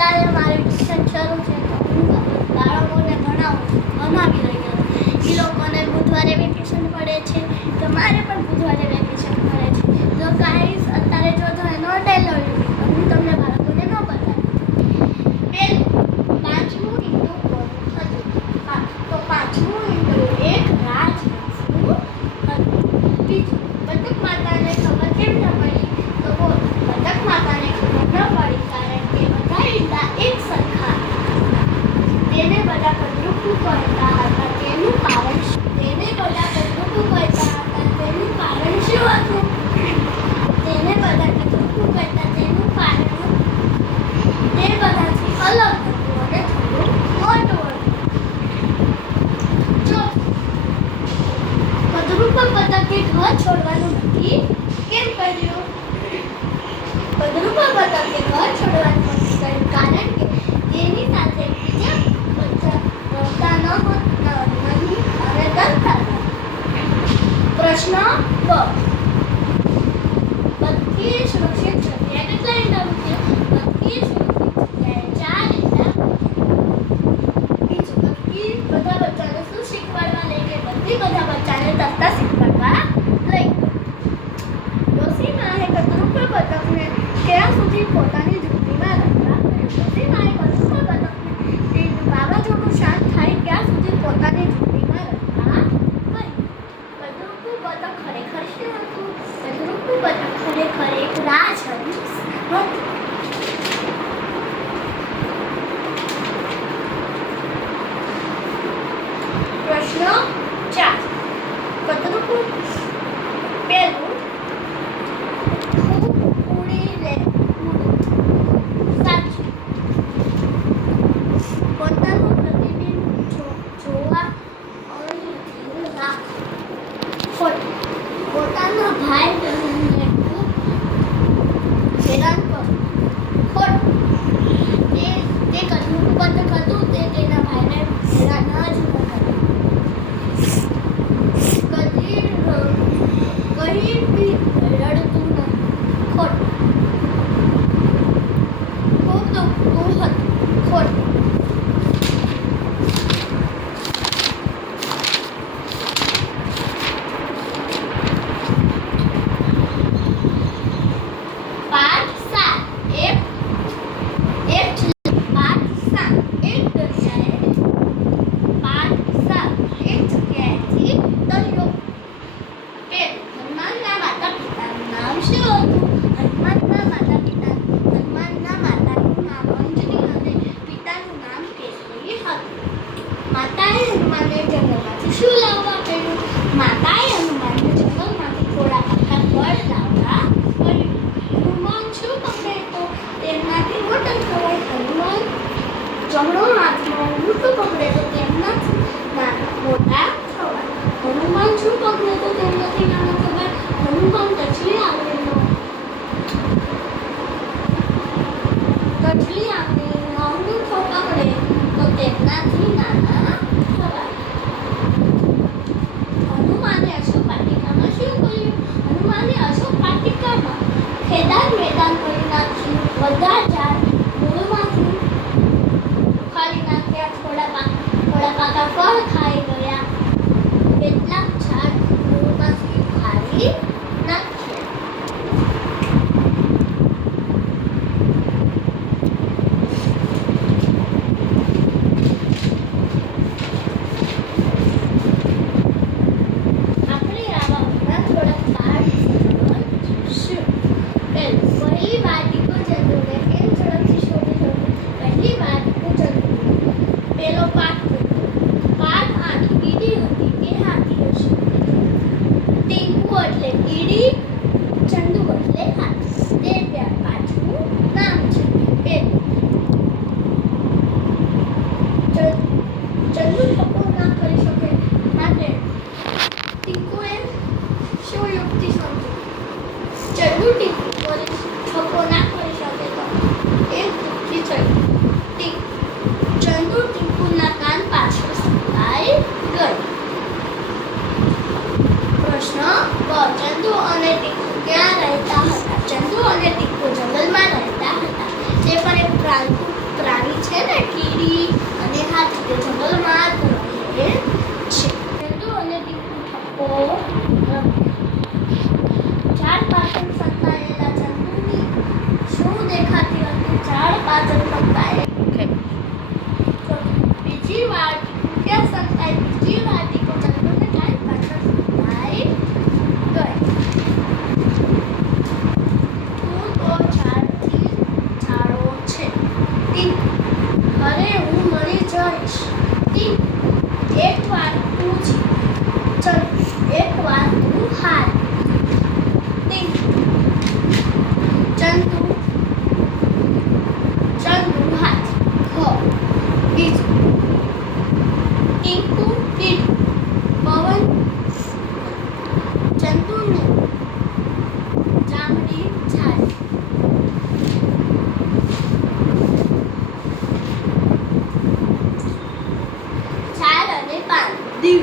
અત્યારે મારે ટ્યુશન શરૂ છે તો હું બાળકોને ભણાવી રહી છું. એ લોકોને બુધવારે વેકેશન પડે છે તો મારે પણ બુધવારે વેકેશન પડે છે. તો ગાઈસ અત્યારે જો તો એનો ટેલર હું તમને બાળકોને ન બતાવું. પહેલું પાંચમું ઇન્ટુ કોનું હતું તો પાંચમું ઇન્ટુ એક રાજહંસનું હતું. બીજું બતક માતાને ખબર કેમ ન પડી તો બોલ. બતક માતાને ખબર ન પડી કારણ કે બધા ઈંડા એક સરખા તેને બધા કદરૂપું કહેતા હતા. તેનું કારણ શું હતું? તેને બધા કદરૂપું કહેતા તેનું કારણ તે બધાથી અલગ હતું અને થોડું મોટું હતું. જો કદરૂપા બતકે ઘર છોડવાનું નક્કી કેમ કર્યું? કદરૂપા બતકે ઘર છોડવાનું નક્કી કર્યું કારણ કે તેની સાથે બીજા બધા રમતા નહીં અને ડરતા હતા. પ્રશ્ન 2. બતકે સુરક્ષિત જગ્યાએ કેટલા ઈંડા મૂક્યા? બતકે સુરક્ષિત જગ્યાએ 4 ઈંડા. બીજું બતકે બધા બચ્ચાને શું શીખવાડવા લઈ ગઈ? બતકે બધા બચ્ચાને તરતા શીખવાડવા લઈ ગઈ. ડોશીમાએ કદરૂપા બતકને ક્યાં સુધી પોતાની ઝૂંપડીમાં રાખવા કહ્યું? ડોશીમાએ કદરૂપા બતકને તે વાવાઝોડું શાંત થાય ત્યાં સુધી પોતાની ઝૂંપડીમાં રાખવા કહ્યું. કદરૂપું બતક ખરેખર શું હતું? કદરૂપું બતક ખરેખર એક રાજહંસ હતું. પ્રશ્ન 4. કદરૂપું પહેલું ખૂબ ઉડી લે સાચું. પોતાનું પ્રતિબિંબ જોવા ધીરે રાખો. ખોટું. પોતાના ભાઈ બહેનને ખૂબ હેરાન કરો. ખોટું. તે કદરૂપું બતક હતું તે તેના ભાઈને હેરાન જ ન કરે. કहीं भी રડતું નહીં. ખોટું. ખૂબ દુખતું હતું. ખોટું. પાઠ 7 એક જગ્યાએથી દરિયો. હનુમાનના માતા પિતાનું નામ શું હતું? હનુમાનના માતાનું નામ અંજની અને પિતાનું નામ કેસરી હતું. માતાએ હનુમાનને જંગલમાંથી શું લાવવા કહ્યું? માતાએ હનુમાનને જંગલમાંથી થોડા પાકા ફળ લાવવા કહ્યું. હનુમાન શું પકડે તો તેમનાથી મોટો ખવાય. હનુમાન જમણો હાથનો ઊંટું પકડે તો તેમનાથી મોટા ખવાય. હનુમાન શું પકડે તો તેમનાથી નાના ખવાય. હનુમાન ટચલી આંગળીનો અંગૂઠો પકડે તો તેમનાથી નાના ખવાય. હનુમાને અશોક વાટિકામાં શું કર્યું? હનુમાને અશોક વાટિકામાં મેદાન કરી નાખ્યું. બધા ઝાડ મૂળમાંથી ઉખાડી નાખ્યા. થોડા પાકા ફળ ખાઈ ગયા. કેટલાક ઝાડ મૂળમાંથી ઉખાડી નાખ્યા. આપણે આવા ઘણા થોડાક પાઠ શું? પહેલું પહેલી વાર દીકો જંતુને કેમ ઝડપથી શોધી શકું? પહેલી વાર દીકો જંતુ. પહેલો પાઠ. પાઠ 8 કીડી હતી કે હાથી હશે? ટીંકુ એટલે કીડી, ચંદુ એટલે હાથી. તે પાઠનું નામ છે. ચંદુ ઠપકો ના કરી શકે માટે ટીંકુએ શું યુક્તિ સમજી? ચંદુ ઠપકો ના કરી શકે તો એક યુક્તિ થઈ. ચંદુ ટીંકુના કાન પાછળ સંકળાઈ ગઈ. પ્રશ્ન 2. ચંદુ અને ટીંકુ ક્યાં રહેતા હતા? ચંદુ અને ટીંકુ જંગલમાં રહેતા હતા. તે પણ એક પાછળ સંતાયેલા ચંદુની શું દેખાતી હતી? ઝાડ પાછળ સંતાયેલી બીજી વાટી કે સંતાઈ બીજી વાટી કો ચંદુને કાંઈ પાછળ સંતાઈ ગઈ. તું તો ઝાડથી ઝાડો છે. અરે હું મરી જઈશ. એક વાર તું ચલ, એક વાર તું હાર. ચંદુ હાથ બીજું ટીંકુ પીઠ પવન ચંદુને ચામડી ઝાડ છાલ અને પાન દીવ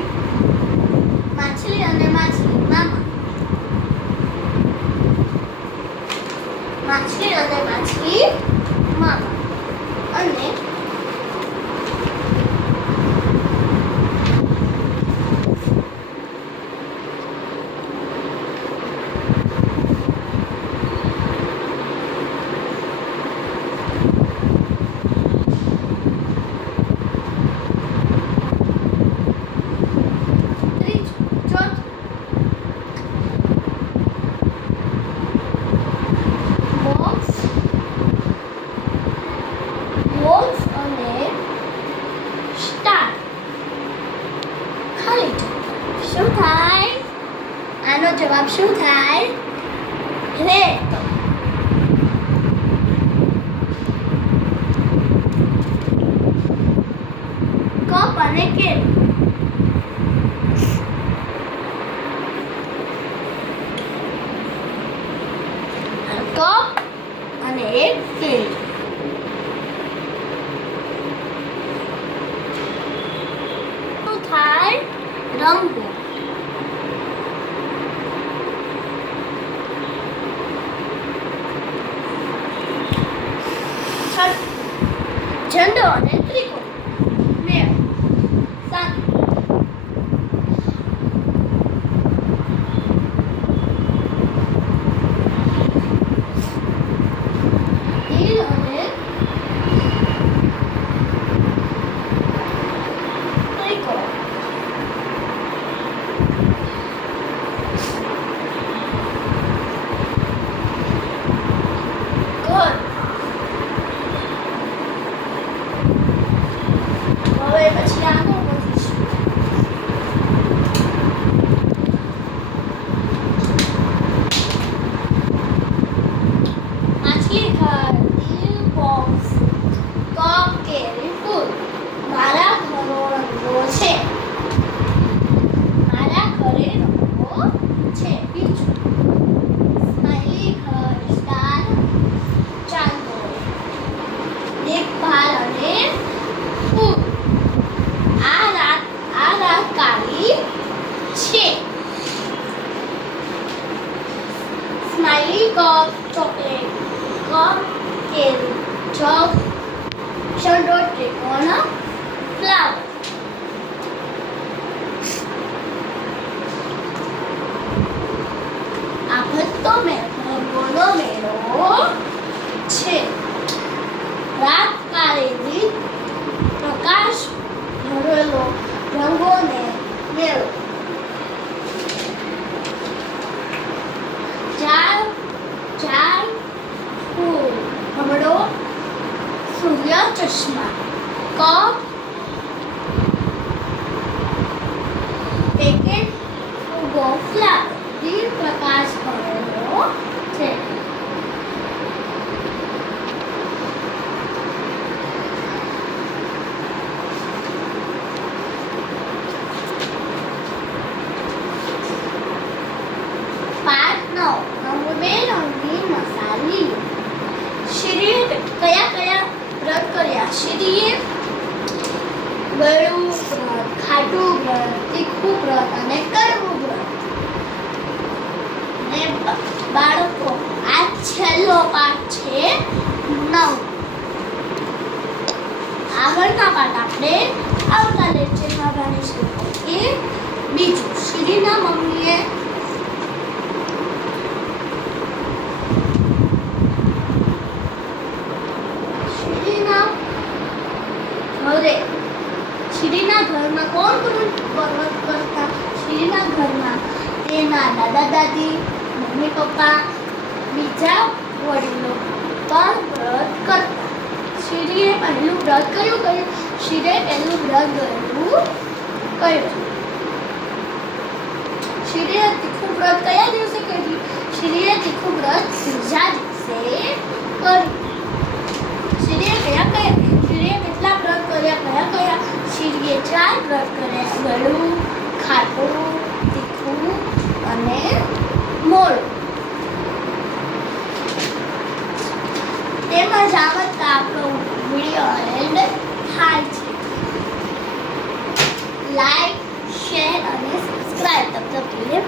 માછલી અને માછલી મામા માછલી અને માછલી મામા અને બોક્સ અને સ્ટાર ખાલી જગ્યા. શું થાય? આનો જવાબ શું થાય? રેત. કપ અને કેલ. કપ અને એક કેલ. રંગો. ઝંડો અને ત્રિકોણ. મેળ. સાત. તીર અને ત્રિકોણ. હવે પછી આગળ વધીશું. માછલી ઘર, તીર બોક્સ, કપ કેરી ફૂલ. મારા ઘરો રંગો છે. મારા ઘરે રંગો છે. બીજું સ્માઈલી ઘર, સ્ટાર, ચાંદો, દેખભાલ અને ફૂલ. આ રાત કાળી છે. સ્માઈલી કપ, ચોકલેટ, કપ કેરી, જગ, ઝંડો, ત્રિકોણ, ફ્લાવર. આ બધો રંગોનો મેળો છે. રાત કાળીની પ્રકાશ ભરેલો રંગોને મેળો. ચાર ફૂલ, ભમડો, સૂર્ય ચશ્મા, કપ, પેકેટ, ફૂગો, ફ્લાવર. તીર પ્રકાશ ભરેલો છે. રંગબેરંગી મસાલી. શ્રીએ કયા વ્રત કર્યા? શ્રીએ ગળું વ્રત, ખાટું વ્રત, તીખું વ્રત અને કડવું વ્રત. ને બાળકો આ છેલ્લો પાઠ છે 9. આગળના પાઠ આપણે આવતા લેક્ચરમાં ભણીશું. કે બીજું શ્રીના મમ્મીએ એના દાદા દાદી, મમ્મી પપ્પા, બીજા વડીલો પણ વ્રત કરતા. શિરીએ પહેલું વ્રત કયું? શિરીએ પહેલું વ્રત કર્યું. શિરીએ તીખું વ્રત કયા દિવસે કર્યું? શિરીએ તીખું વ્રત ત્રીજા દિવસે કર્યું. શિરીએ કેટલા વ્રત કર્યા? કયા? શિરીએ 4 વ્રત કર્યા: ગળું, ખાટું, તીખું અને મોળું. તેમજ આવત આપણો વિડીયો એન્ડ થાય છે. લાઈક, શેર અને સબસ્ક્રાઇબ. તબ તક કે લીએ